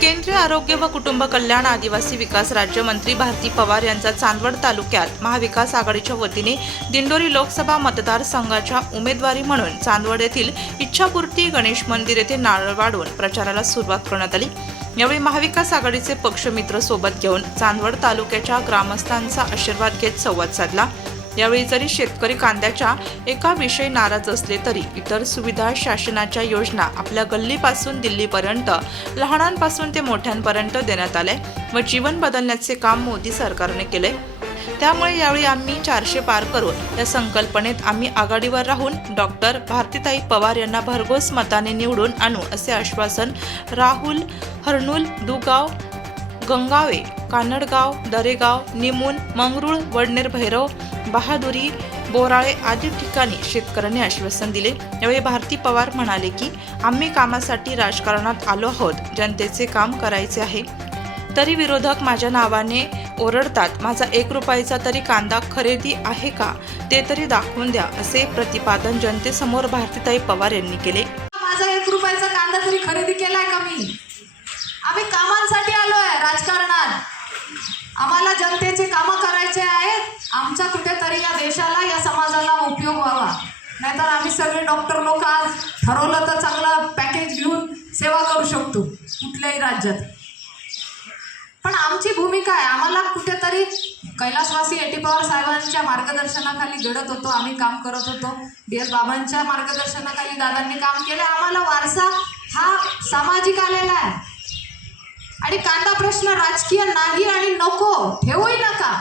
केंद्रीय आरोग्य व कुटुंब कल्याण आदिवासी विकास राज्यमंत्री भारती पवार यांचा चांदवड तालुक्यात महाविकास आघाडीच्या वतीने दिंडोरी लोकसभा मतदारसंघाच्या उमेदवारी म्हणून चांदवड येथील इच्छापूर्ती गणेश मंदिर येथे नारळ वाढवून प्रचाराला सुरुवात करण्यात आली. यावेळी महाविकास आघाडीचे पक्षमित्र सोबत घेऊन चांदवड तालुक्याच्या ग्रामस्थांचा आशीर्वाद घेत संवाद साधला. यावेळी जरी शेतकरी कांद्याच्या एका विषयी नाराज असले तरी इतर सुविधा शासनाच्या योजना आपल्या गल्लीपासून दिल्लीपर्यंत लहानांपासून ते मोठ्यांपर्यंत देण्यात आले व जीवन बदलण्याचे काम मोदी सरकारने केले. त्यामुळे यावेळी आम्ही चारशे पार करून या संकल्पनेत आम्ही आघाडीवर राहून डॉक्टर भारतीताई पवार यांना भरघोस मताने निवडून आणू असे आश्वासन राहुल हर्नुल दुगाव गंगावे कानडगाव दरेगाव निमून मंगरुळ वडनेर भैरव बहादुरी बोराळे आदी ठिकाणी शेतकऱ्यांनी आश्वासन दिले. यावेळी भारती पवार म्हणाले की आम्ही कामासाठी राजकारणात आलो आहोत. जनतेचे काम करायचे आहे. तरी विरोधक माझ्या नावाने ओरडतात. माझा एक रुपयाचा तरी कांदा खरेदी आहे का? ते तरी दाखवून द्या असे प्रतिपादन जनतेसमोर भारतीताई पवार यांनी केले. माझा एक रुपयाचा कांदा तरी खरेदी केलाय का मी? आम्ही कामांसाठी आलोय राजकारणात. आम्हाला जनतेचे काम नाहीतर आम्ही सगळे डॉक्टर लोक आज ठरवलं तर चांगलं पॅकेज घेऊन सेवा करू शकतो कुठल्याही राज्यात. पण आमची भूमिका आहे आम्हाला कुठेतरी कैलासवासी एटी पवार साहेबांच्या मार्गदर्शनाखाली घडत होतो आम्ही काम करत होतो. डी एस बाबांच्या मार्गदर्शनाखाली दादांनी काम केलं. आम्हाला वारसा हा सामाजिक आलेला आहे. आणि कांदा प्रश्न राजकीय नाही आणि नको ठेवूही नका.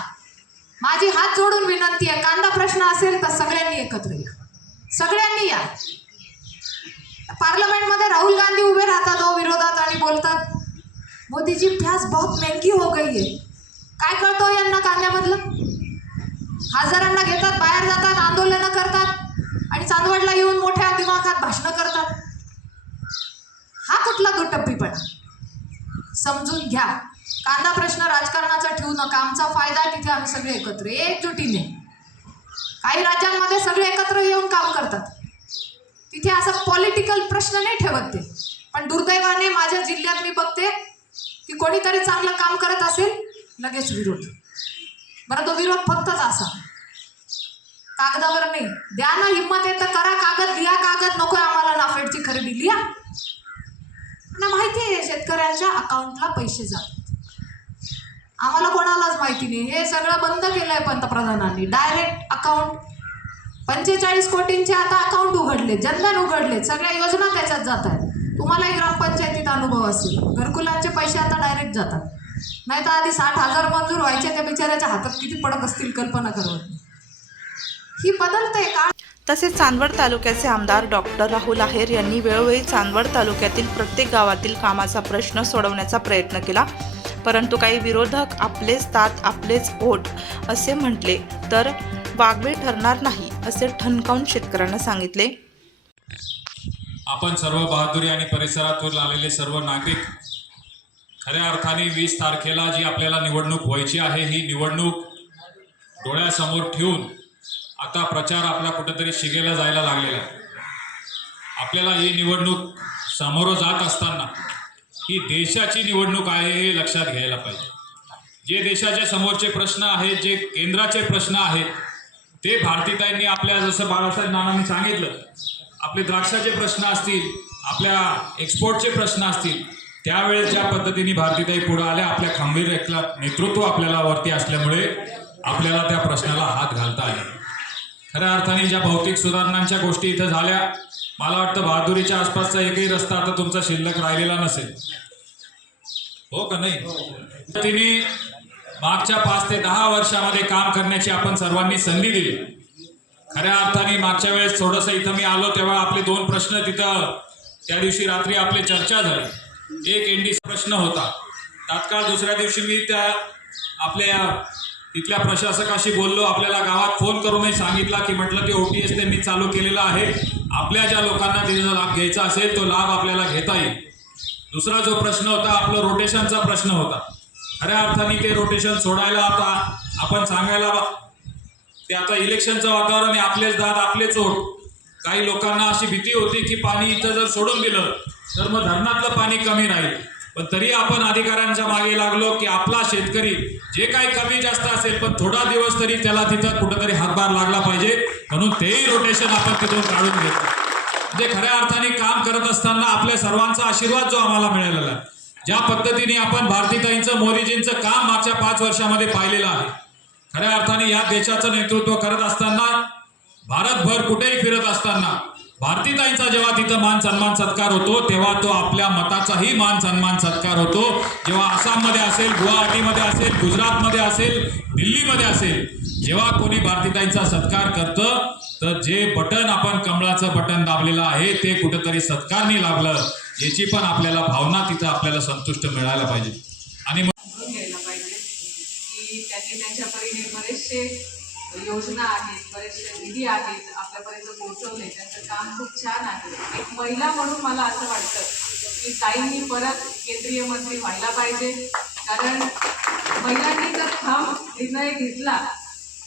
माझी हात जोडून विनंती आहे कांदा प्रश्न असेल तर सगळ्यांनी एकत्र या. सगळ्यांनी या. पार्लमेंटमध्ये राहुल गांधी उभे राहतात हो विरोधात आणि बोलतात. मोदीजी प्याज बहुत महंगी हो गई है. काय कळतो हो यांना कांद्यामधलं? हजारांना घेतात बाहेर जातात आंदोलनं करतात आणि चांदवडला येऊन मोठ्या दिमाखात भाषणं करतात. हा कुठला दुटप्पीपणा? समजून घ्या. कांदा प्रश्न राजकारणाचा ठेवू नका. आमचा फायदा तिथे आम्ही सगळे एकत्र एकजुटीने. काही राज्यांमध्ये सगळे एकत्र येऊन काम करतात. तिथे असा पॉलिटिकल प्रश्न नाही ठेवत ते. पण दुर्दैवाने माझ्या जिल्ह्यात मी बघते की कोणीतरी चांगलं काम करत असेल लगेच विरोध. बरं तो विरोध फक्तच असा. कागदावर नाही. द्या ना हिंमत आहे तर करा कागद लिहा कागद नको आम्हाला नाफेडची खरेदी लिहा. ना माहिती आहे शेतकऱ्यांच्या अकाउंटला पैसे जातात. आम्हाला कोणालाच माहिती नाही. हे सगळं बंद केलं आहे पंतप्रधानांनी. डायरेक्ट अकाउंट पंचेचाळीस कोटींचे आता अकाउंट उघडले जनधन उघडले सगळ्या योजना त्याच्यात जात आहेत तुम्हालाही ग्रामपंचायतीत अनुभव असेल. घरकुलांचे पैसे आता डायरेक्ट जातात. नाही तर आधी साठ हजार मंजूर व्हायचे त्या बिचाऱ्याच्या हातात किती पडत असतील कल्पना करत. ही बदलते का? तसेच चांदवड तालुक्याचे आमदार डॉक्टर राहुल आहेर यांनी वेळोवेळी चांदवड तालुक्यातील प्रत्येक गावातील कामाचा प्रश्न सोडवण्याचा प्रयत्न केला. परंतु काही विरोधक आपलेच तात आपलेच ओट असे म्हटले तर वागवे ठरणार नाही असे ठणकावून शेतकऱ्यांना सांगितले. आपण सर्व बहादुरी आणि परिसरातून आलेले सर्व नागरिक खऱ्या अर्थाने वीस तारखेला जी आपल्याला निवडणूक व्हायची आहे ही निवडणूक डोळ्यासमोर ठेवून आता प्रचार आपला कुठेतरी शिगेला जायला लागलेला आहे. आपल्याला ही निवडणूक समोर जात असताना ही देशाची निवडणूक आहे हे लक्षात घ्यायला पाहिजे. जे देशाच्या समोरचे प्रश्न आहेत जे केंद्राचे प्रश्न आहेत ते भारतीताईंनी आपल्या जसं बाळासाहेब नानांनी सांगितलं आपले द्राक्षाचे प्रश्न असतील आपल्या एक्सपोर्टचे प्रश्न असतील त्यावेळेस ज्या पद्धतीने भारतीताई पुढे आल्या आपल्या खंबीर नेतृत्व आपल्याला वरती असल्यामुळे आपल्याला त्या प्रश्नाला हात घालता आला खऱ्या अर्थाने ज्या भौतिक सुधारणांच्या गोष्टी इथं झाल्या मला वाटतं बहादुरीच्या आसपासचा एकही रस्ता आता तुमचा शिल्लक राहिलेला नसेल. हो का नाही? तिने मागच्या पाच ते दहा वर्षामध्ये काम करण्याची आपण सर्वांनी संधी दिली. खऱ्या अर्थाने मागच्या वेळेस थोडंसं इथं मी आलो तेव्हा आपले दोन प्रश्न तिथं त्या दिवशी रात्री आपली चर्चा झाली. एक एनडी प्रश्न होता. तात्काळ दुसऱ्या दिवशी मी त्या आपल्या तिथल्या प्रशासकाशी बोललो आपल्याला गावात फोन करूनही सांगितला की म्हटलं की ओ टी एस मी चालू केलेलं आहे. आपल्या ज्या लोकांना तिचा लाभ घ्यायचा असेल तो लाभ आपल्याला घेता येईल. दुसरा जो प्रश्न होता आपलं रोटेशनचा प्रश्न होता. खऱ्या अर्थाने ते रोटेशन सोडायला आता आपण सांगायला ते आता इलेक्शनचं वातावरण आहे आपलेच दाद आपलेच ओट काही लोकांना अशी भीती होती की पाणी इथं जर सोडून दिलं तर मग धरणातलं पाणी कमी राहील. पण तरी आपण अधिकाऱ्यांच्या मागे लागलो की आपला शेतकरी जे काही कमी जास्त असेल पण थोडा दिवस तरी त्याला तिथं कुठंतरी हातभार लागला पाहिजे. म्हणून तेही रोटेशन आपण तिथून काढून घेतो म्हणजे खऱ्या अर्थाने काम करत असताना आपल्या सर्वांचा आशीर्वाद जो आम्हाला मिळालेला आहे. ज्या पद्धतीने आपण भारतीताईंचं मोदीजींचं काम मागच्या पाच वर्षामध्ये पाहिलेलं आहे. खऱ्या अर्थाने या देशाचं नेतृत्व करत असताना भारतभर कुठेही फिरत असताना भारतीताईंचा जेव्हा तिथं मान सन्मान सत्कार होतो तेव्हा तो आपल्या मताचाही मान सन्मान सत्कार होतो. जेव्हा आसाममध्ये असेल गुवाहाटीमध्ये असेल गुजरातमध्ये असेल दिल्लीमध्ये असेल जेव्हा कोणी भारतीताईंचा सत्कार करतं तर जे बटन आपण कमळाचं बटन दाबलेलं आहे ते कुठंतरी सत्कारनी लागलं याची पण आपल्याला भावना तिथं आपल्याला संतुष्ट मिळायला पाहिजे. आणि मग घ्यायला पाहिजे. की त्यांनी त्यांच्या परीने बरेचसे योजना आहेत बरेचसे निधी आहेत आपल्यापर्यंत पोहोचवले त्यांचं काम खूप छान आहे. एक महिला म्हणून मला असं वाटतं की ताईंनी परत केंद्रीय मंत्री व्हायला पाहिजे. कारण महिलांनी जर ठाम निर्णय घेतला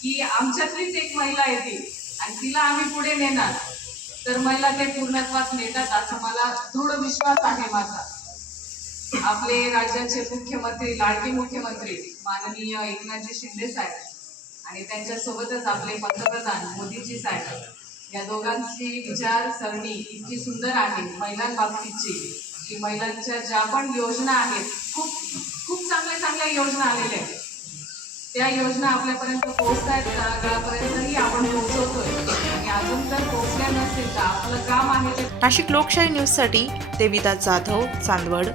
की आमच्यातलीच एक महिला येते आणि तिला आम्ही पुढे नेणार. तर महिला ते पूर्णत्वात नेतात असा मला दृढ विश्वास आहे माझा. आपले राज्याचे मुख्यमंत्री लाडके मुख्यमंत्री माननीय एकनाथजी शिंदे साहेब आणि त्यांच्यासोबतच आपले पंतप्रधान मोदीजी साहेब या दोघांची विचारसरणी इतकी सुंदर आहे महिलांबाबतीची की महिलांच्या ज्या पण योजना आहेत खूप खूप चांगल्या चांगल्या योजना आलेल्या आहेत. त्या योजना आपल्यापर्यंत पोहोचत आहेत तळागाळापर्यंतही आपण पोहोचवतोय. आणि अजून जर पोहोचल्या नसेल तर आपलं काम आहे नाशिक लोकशाही न्यूजसाठी देविदास जाधव चांदवड.